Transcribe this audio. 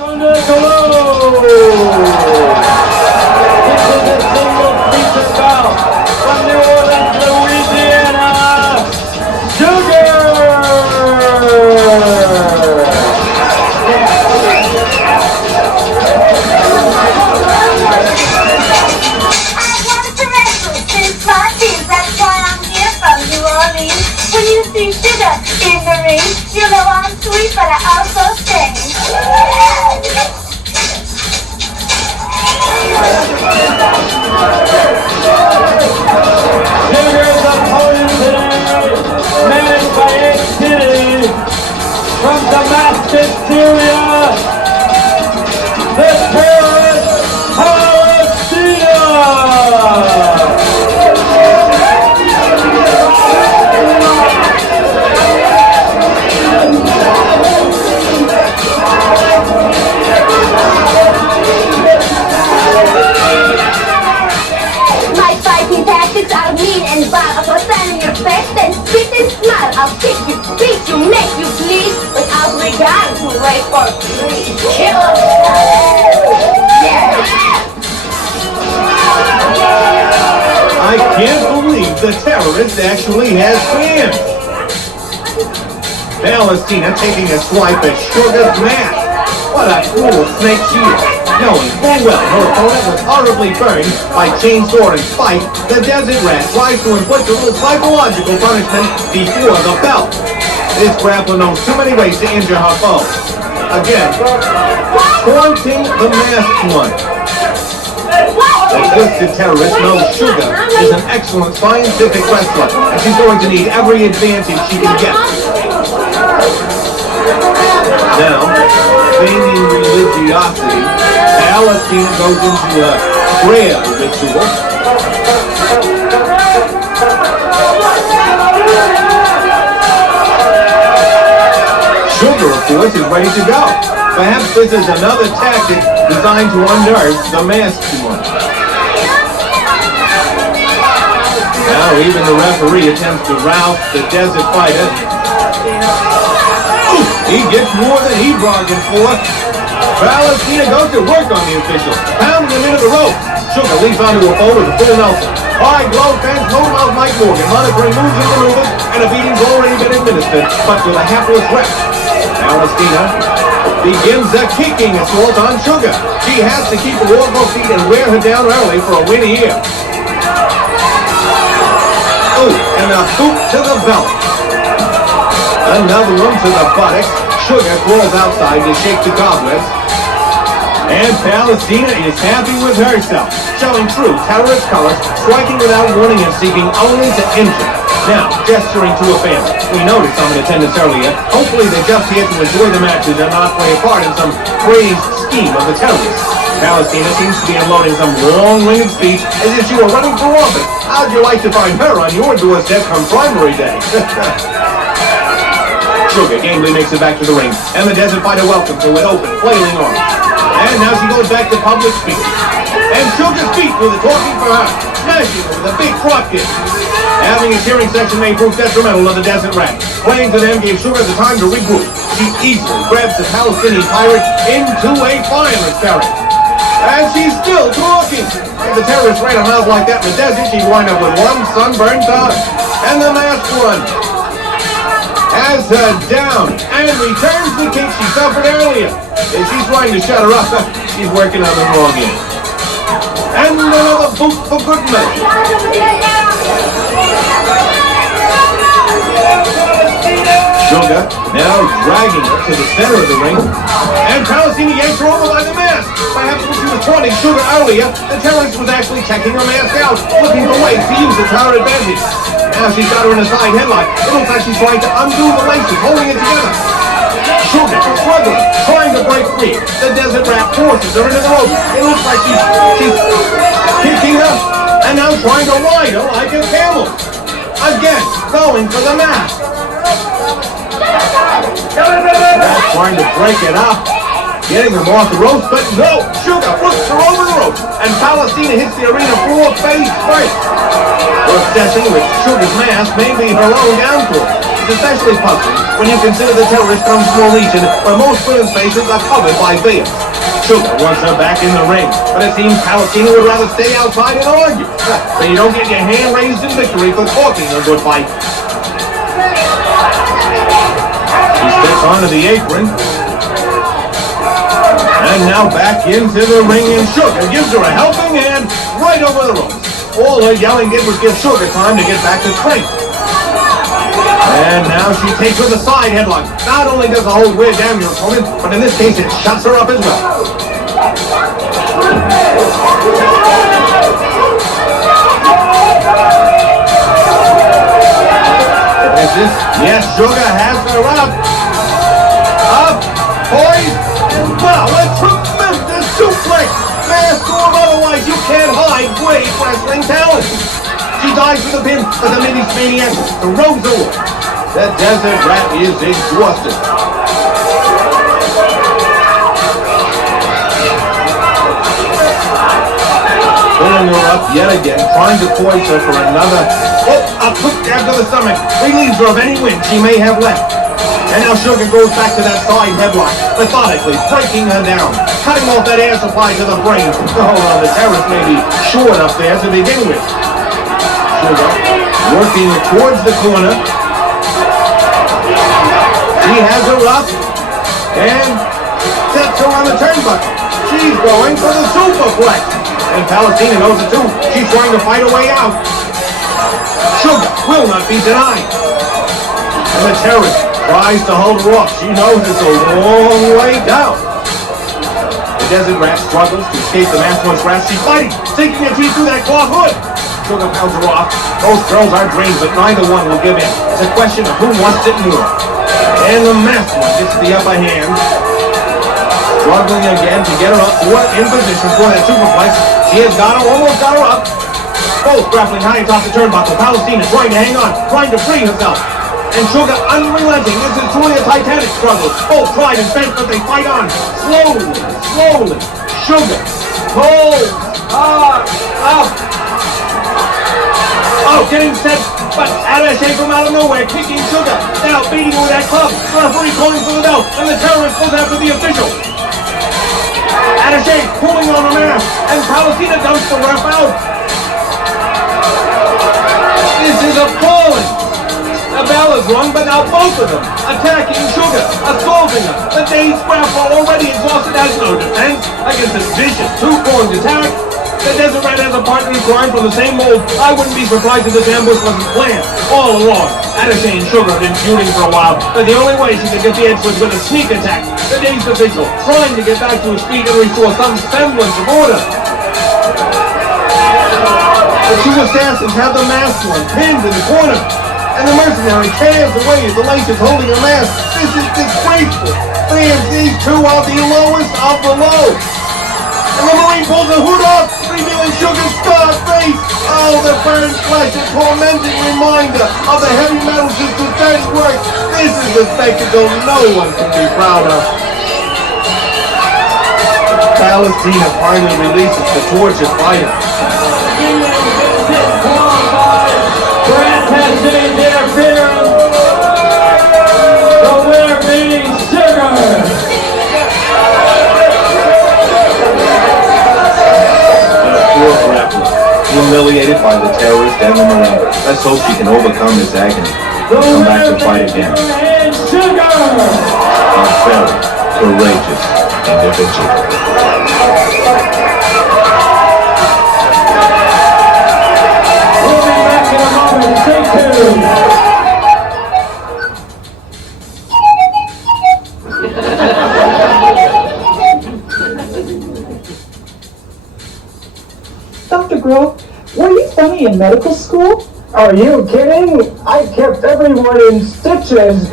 Hello! This is a single feature bout from New Orleans, Louisiana, Sugar! When you see Sugar in the ring, you know I'm sweet, but I also sing. Sugar's opponent today, managed by City from Damascus, Syria, the terrorist PALESTINA! I'll kick you, beat you, make you bleed without regard to rape or greed. Kill us! Yeah! I can't believe the terrorist actually has fans. Palestina taking a swipe at Sugar's mask. What a cruel snake she is. Knowing full well her opponent was horribly burned by chainsaw and spike, the desert rat tries to inflict a little psychological punishment before the belt. This grappler knows too many ways to injure her foe. Again, taunting the masked one. The twisted terrorist knows Sugar is an excellent scientific wrestler, and she's going to need every advantage she can get. Now, feigning religiosity, Palestina goes into a prayer ritual. Sugar, of course, is ready to go. Perhaps this is another tactic designed to unnerve the masked one. Now, even the referee attempts to rouse the desert fighter. He gets more than he bargained for. Palestina goes to work on the official, pounding him into the rope. Sugar leaps onto a pole with a full Nelson. High glove fans, loudmouth Mike Morgan, monitoring moves and maneuvers, and a beating's already been administered, but with a hapless rep. Palestina begins a kicking assault on Sugar. She has to keep her off her feet and wear her down early for a win here. Oh, and a boot to the belt. Another one to the buttocks. Sugar crawls outside to shake the cobwebs. And Palestina is happy with herself, showing true terrorist colors, striking without warning and seeking only to injure. Now, gesturing to a family. We noticed some in attendance earlier. Hopefully they're just here to enjoy the matches and not play a part in some crazed scheme of the terrorists. Palestina seems to be unloading some long-winded speech as if she were running for office. How'd you like to find her on your doorstep come primary day? Sugar gamely makes it back to the ring, and the desert fighter welcomes her with open, flailing arms. And now she goes back to public speaking. And Sugar speaks with a talking for her, smashing her with a big drop kick. Having his hearing section may prove detrimental to the desert rat. Playing to them gave Sugar the time to regroup. She easily grabs the Palestinian pirate into a violent carry. And she's still talking. If the terrorists ran her mouth like that in the desert, she'd wind up with one sunburned tongue. And the masked one has her down and returns the kick she suffered earlier. If she's trying to shut her up, she's working on the wrong end. And another boot for good measure. Sugar now dragging her to the center of the ring. And Palestina yanks her over by the mask. Perhaps when she was taunting Sugar earlier, the terrorist was actually checking her mask out, looking for ways to use it to her advantage. Now she's got her in a side headlock. It looks like she's trying to undo the laces, holding it together. Sugar struggling, trying to break free. The desert rat forces her into the rope. It looks like she's kicking her, and now trying to ride her like a camel. Again, going for the mask. Now trying to break it up, getting them off the ropes, but no! Sugar flips her over the ropes, and Palestina hits the arena floor face first. Her obsession with Sugar's mask may be her own downfall. It's especially puzzling when you consider the terrorist comes from a region where most women's faces are covered by veils. Sugar wants her back in the ring, but it seems Palestina would rather stay outside and argue. So you don't get your hand raised in victory for talking a good fight. She steps onto the apron. And now back into the ring, and Sugar gives her a helping hand right over the ropes. All her yelling did was give Sugar time to get back to strength. And now she takes her the side headlock. Not only does the hold wear down your opponent, but in this case it shuts her up as well. Is this? Yes, Sugar has her up. Up, poised, and wow, a tremendous suplex. Mask or otherwise, you can't hide great wrestling talent. She dives for the pin, but the Mideast Maniac throws her away. The Desert Rat is exhausted. Pulling her up yet again, trying to poise her for another. Oh, a quick jab to the stomach relieves her of any wind she may have left. And now Sugar goes back to that side headlock, methodically breaking her down, cutting off that air supply to the brain. Oh, well, the terrorist may be short up there to begin with. Sugar working towards the corner. She has her up and sets her on the turnbuckle. She's going for the superplex. And Palestina knows it too. She's trying to fight her way out. Sugar will not be denied. And the terrorist tries to hold her off. She knows it's a long way down. The Desert Rat struggles to escape the maskless grasp. She's fighting, sinking her teeth through that cloth hood. Sugar pounds her off. Both girls are drained, but neither one will give in. It's a question of who wants it more. And the masked one gets the upper hand. Struggling again to get her up in position for that superplex. She has got her, almost got her up. Both grappling high atop the turnbuckle. Palestina trying to hang on, trying to free herself. And Sugar unrelenting. This is truly a titanic struggle. Both tried and bent, but they fight on. Slowly, slowly. Sugar pulls her up. Oh, getting set, but Attaché from out of nowhere, kicking Sugar. Now beating with that club. Referee calling for the bell, and the terrorist goes after the official. Attaché pulling on the mask, and Palestina dumps the ref out. This is appalling. The bell is rung, but now both of them attacking Sugar, assaulting her. The dazed ref, already exhausted, has no defense against this vicious two-pronged attack. The Desert Rat has a partner in crime from the same mold. I wouldn't be surprised if this ambush wasn't planned all along. Attaché and Sugar have been feuding for a while, but the only way she could get the edge was with a sneak attack. The dazed official trying to get back to his feet and restore some semblance of order. The two assassins have the masked one pinned in the corner, and the mercenary tears away as the lace is holding her mask. This is disgraceful. Fans, these two are the lowest of the low. And the Marine pulls the hood off, revealing Sugar's scarred face. Oh, the burned flesh, a tormenting reminder of the heavy metal system's dirty work. This is a spectacle no one can be proud of. Palestina finally releases the tortured fighter. Fantastic interference. The winner being Sugar. Poor grappler, humiliated by the terrorist and the Marine. Let's hope she can overcome this agony and come back to fight again. A very courageous individual. We'll be back in a moment. Stay tuned. Dr. Grove, were you funny in medical school? Are you kidding? I kept everyone in stitches.